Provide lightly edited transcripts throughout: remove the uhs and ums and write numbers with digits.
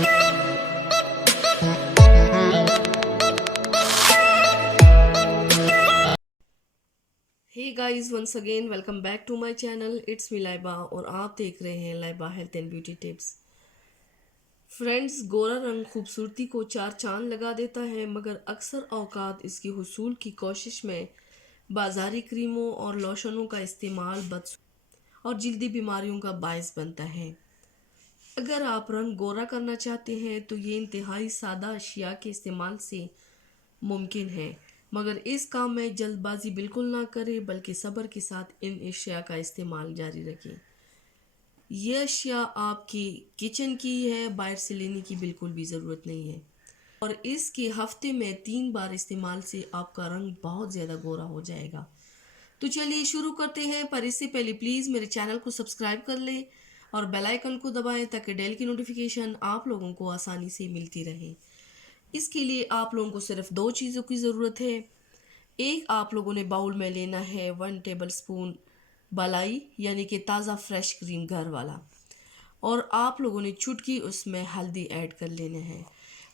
Hey guys, once again welcome back to my channel. It's me Laiba और आप देख रहे हैं Laiba health and beauty tips. Friends, गोरा रंग खूबसूरती को चार चांद लगा देता है, मगर अक्सर औकात इसकी हुसूल की कोशिश में बाजारी क्रीमों और लोशनों का इस्तेमाल बद और जल्दी बीमारियों का बायस बनता है। अगर आप रंग गोरा करना चाहते हैं तो ये इंतहाई सादा अशिया के इस्तेमाल से मुमकिन है, मगर इस काम में जल्दबाजी बिल्कुल ना करें, बल्कि सब्र के साथ इन अशिया का इस्तेमाल जारी रखें। ये अशिया आपकी किचन की है, बाहर से लेने की बिल्कुल भी ज़रूरत नहीं है। और इसके हफ्ते में 3 बार इस्तेमाल से आपका रंग बहुत ज़्यादा गोरा हो जाएगा। तो चलिए शुरू करते हैं, पर इससे पहले प्लीज़ मेरे चैनल को सब्सक्राइब कर लें और बेल आइकन को दबाएं ताकि डेल की नोटिफिकेशन आप लोगों को आसानी से मिलती रहे। इसके लिए आप लोगों को सिर्फ 2 चीज़ों की ज़रूरत है। एक, आप लोगों ने बाउल में लेना है 1 टेबल स्पून मलाई यानी कि ताज़ा फ्रेश क्रीम घर वाला, और आप लोगों ने चुटकी उसमें हल्दी ऐड कर लेना है।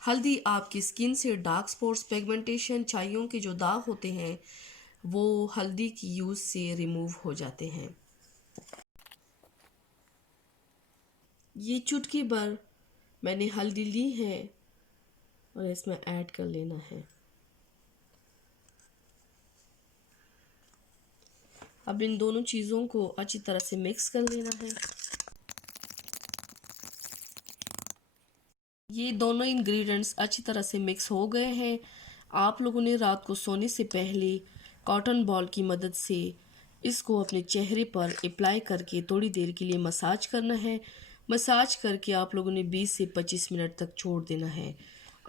हल्दी आपकी स्किन से डार्क स्पॉट्स, पिगमेंटेशन, छाइयों के जो दाग होते हैं वो हल्दी की यूज़ से रिमूव हो जाते हैं। ये चुटकी भर मैंने हल्दी ली है और इसमें ऐड कर लेना है। अब इन दोनों चीज़ों को अच्छी तरह से मिक्स कर लेना है। ये दोनों इंग्रेडिएंट्स अच्छी तरह से मिक्स हो गए हैं। आप लोगों ने रात को सोने से पहले कॉटन बॉल की मदद से इसको अपने चेहरे पर अप्लाई करके थोड़ी देर के लिए मसाज करना है। मसाज करके आप लोगों ने 20 से 25 मिनट तक छोड़ देना है।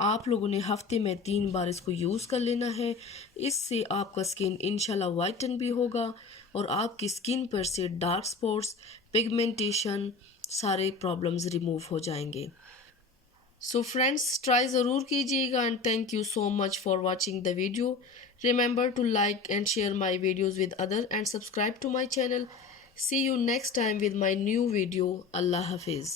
आप लोगों ने हफ्ते में 3 बार इसको यूज़ कर लेना है। इससे आपका स्किन इंशाल्लाह वाइटन भी होगा और आपकी स्किन पर से डार्क स्पॉट्स, पिगमेंटेशन, सारे प्रॉब्लम्स रिमूव हो जाएंगे। सो फ्रेंड्स, ट्राई ज़रूर कीजिएगा and thank you so much for watching the video. Remember to like and share my videos with other and subscribe to my channel. See you next time with my new video. Allah Hafiz.